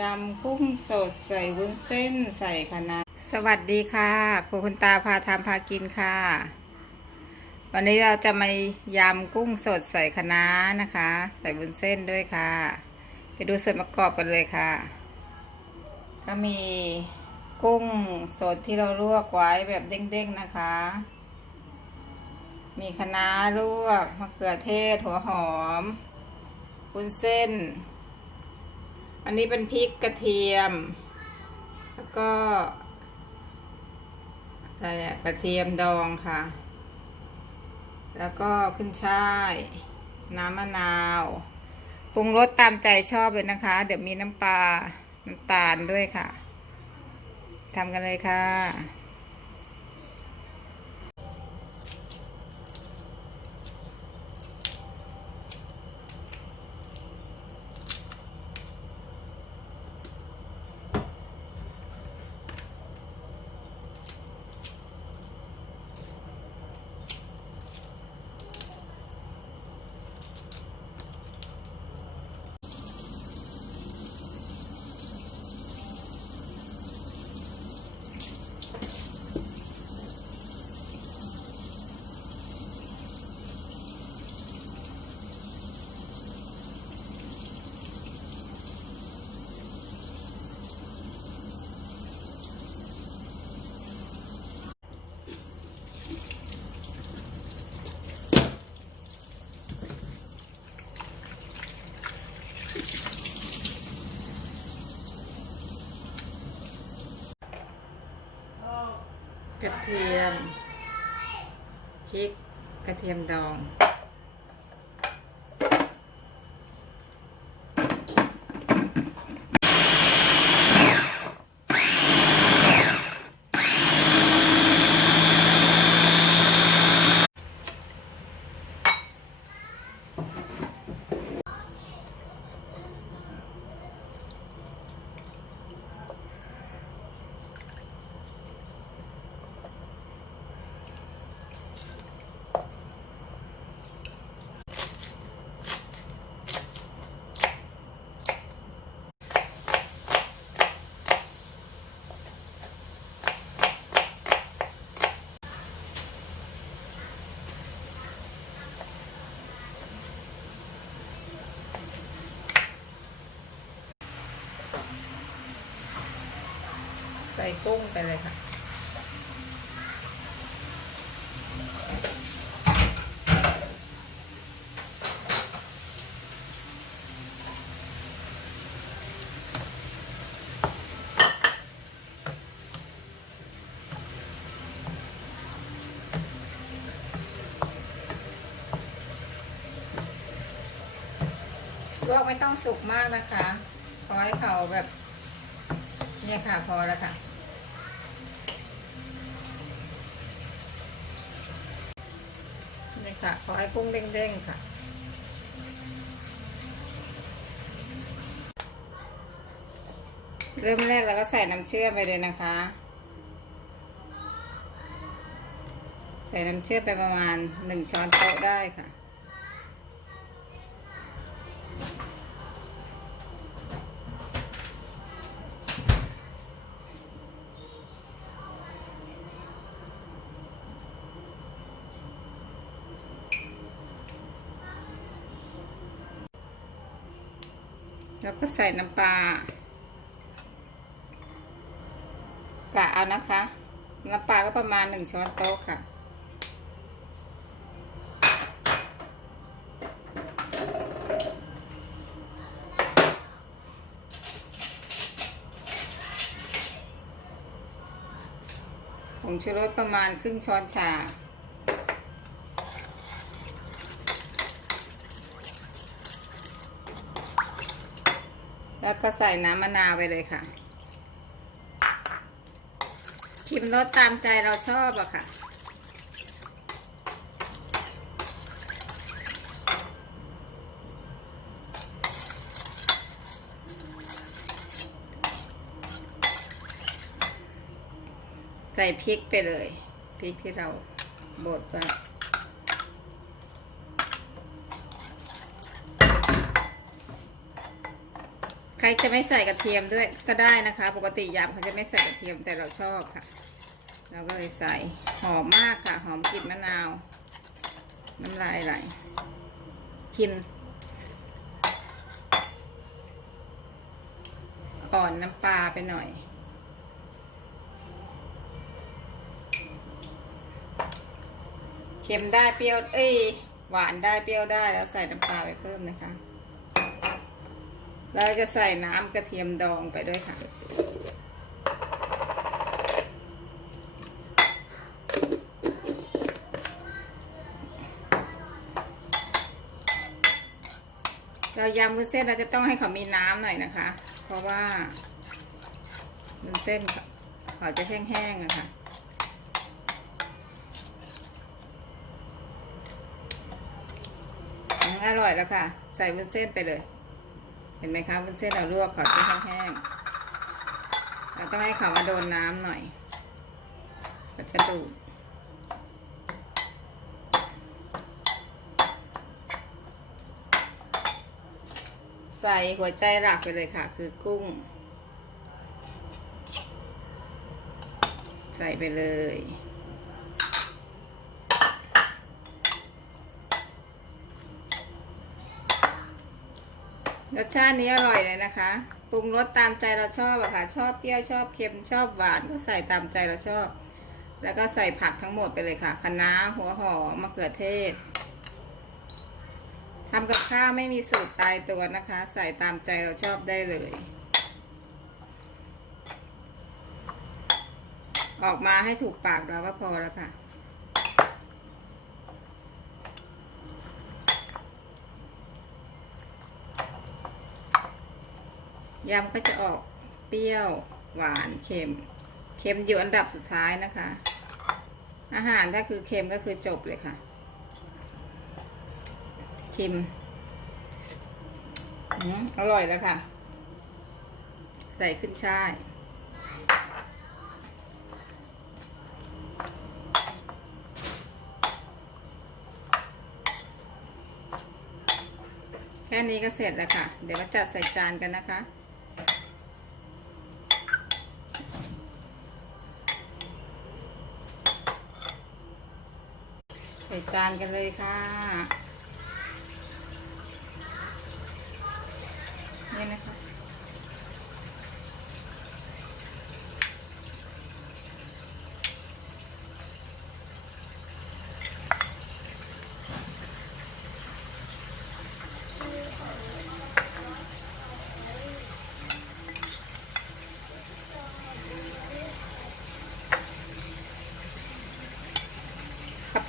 ยำกุ้งสดใส่วุ้นเส้นใส่คะน้าสวัสดีค่ะครูคุณตาพาทำพากินค่ะ วันนี้เราจะมายำกุ้งสดใส่คะน้านะคะ ใส่วุ้นเส้นด้วยค่ะ ไปดูส่วนประกอบกันเลยค่ะ ก็มีกุ้งสดที่เราลวกไว้แบบเด้งๆนะคะ มีคะน้าลวกมะเขือเทศหัวหอมวุ้นเส้น อันนี้เป็นพริกกระเทียม แล้วก็อะไรอะกระเทียมดองค่ะ แล้วก็ขึ้นช่าย น้ำมะนาวปรุงรสตามใจชอบเลยนะคะ เดี๋ยวมีน้ำปลา น้ำตาลด้วยค่ะทำกันเลยค่ะ ทียมพริกกระเทียมดอง ใส่ กุ้งไปเลยค่ะ ลวกไม่ต้องสุกมากนะคะ ขอให้เขาแบบ เนี่ยค่ะพอแล้วค่ะ ค่ะ ขอให้กุ้งเด้งๆค่ะ เริ่มแรกเราก็ใส่น้ำเชื่อมไปเลยนะคะ ใส่น้ำเชื่อมไปประมาณหนึ่งช้อนโต๊ะได้ค่ะ แล้วก็ใส่น้ำปลากะเอานะคะ น้ำปลาก็ประมาณหนึ่งช้อนโต๊ะค่ะ ผงชูรสประมาณครึ่งช้อนชา แล้วก็ใส่น้ำมะนาวไปเลยค่ะ ชิมรสตามใจเราชอบอะค่ะใส่พริกไปเลย พริกที่เราบดไว้ ใครจะไม่ใส่กระเทียมด้วยก็ได้นะคะ ปกติยำเขาจะไม่ใส่กระเทียมแต่เราชอบค่ะ เราก็เลยใส่หอมมากค่ะ หอมกลิ่นมะนาวน้ำลายไหลกินอ่อนน้ำปลาไปหน่อย เค็มได้เปรี้ยว เอ้ย หวานได้เปรี้ยวได้แล้วใส่น้ำปลาไปเพิ่มนะคะ แล้วจะใส่น้ำกระเทียมดองไปด้วยค่ะ เรายำวุ้นเส้นเราจะต้องให้เขามีน้ำหน่อยนะคะ เพราะว่าวุ้นเส้นเขาจะแห้งๆอะคะอร่อยแล้วค่ะ ใส่วุ้นเส้นไปเลย ห็นไหมคะวุ้นเส้นเราลวกเขาจะแห้งเราต้องให้เขามาโดนน้ำหน่อยก็จะดูดใส่หัวใจหลักไปเลยค่ะ คือกุ้ง ใส่ไปเลย รสชาตินี้อร่อยเลยนะคะ ปรุงรสตามใจเราชอบอะค่ะ ชอบเปรี้ยวชอบเค็มชอบหวานก็ใส่ตามใจเราชอบ แล้วก็ใส่ผักทั้งหมดไปเลยค่ะคะน้าหัวหอมมะเขือเทศทำกับข้าวไม่มีสูตรตายตัวนะคะ ใส่ตามใจเราชอบได้เลย ออกมาให้ถูกปากเราก็พอแล้วค่ะ ยำก็จะออกเปรี้ยวหวานเค็ม เค็มอยู่อันดับสุดท้ายนะคะ อาหารถ้าคือเค็มก็คือจบเลยค่ะ ชิมอร่อยแล้วค่ะ ใส่ขึ้นช่ายแค่นี้ก็เสร็จแล้วค่ะ เดี๋ยวมาจัดใส่จานกันนะคะ จานกันเลยค่ะ นี่นะคะ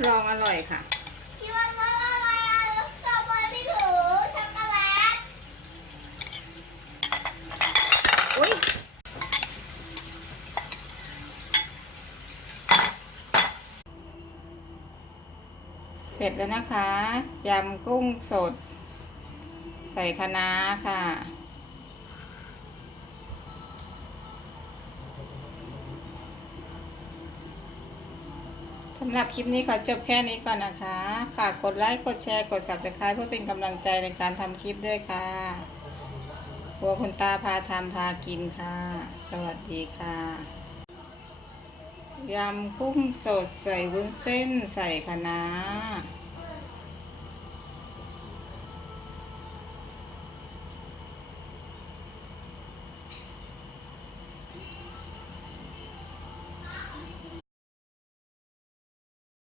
รองอร่อยค่ะ คิดว่ารสอะไรอะรสสตรอเบอรี่หรือช็อกโกแลตอุ้ยเสร็จแล้วนะคะ ยำกุ้งสด ใส่คะน้าค่ะ สำหรับคลิปนี้ขอจบแค่นี้ก่อนนะคะ ฝากกดไลค์ กดแชร์ กด subscribe เพื่อเป็นกำลังใจในการทำคลิปด้วยค่ะบัวคุณตาพาทำพากินค่ะ สวัสดีค่ะยำกุ้งสดใส่วุ้นเส้นใส่คะน้า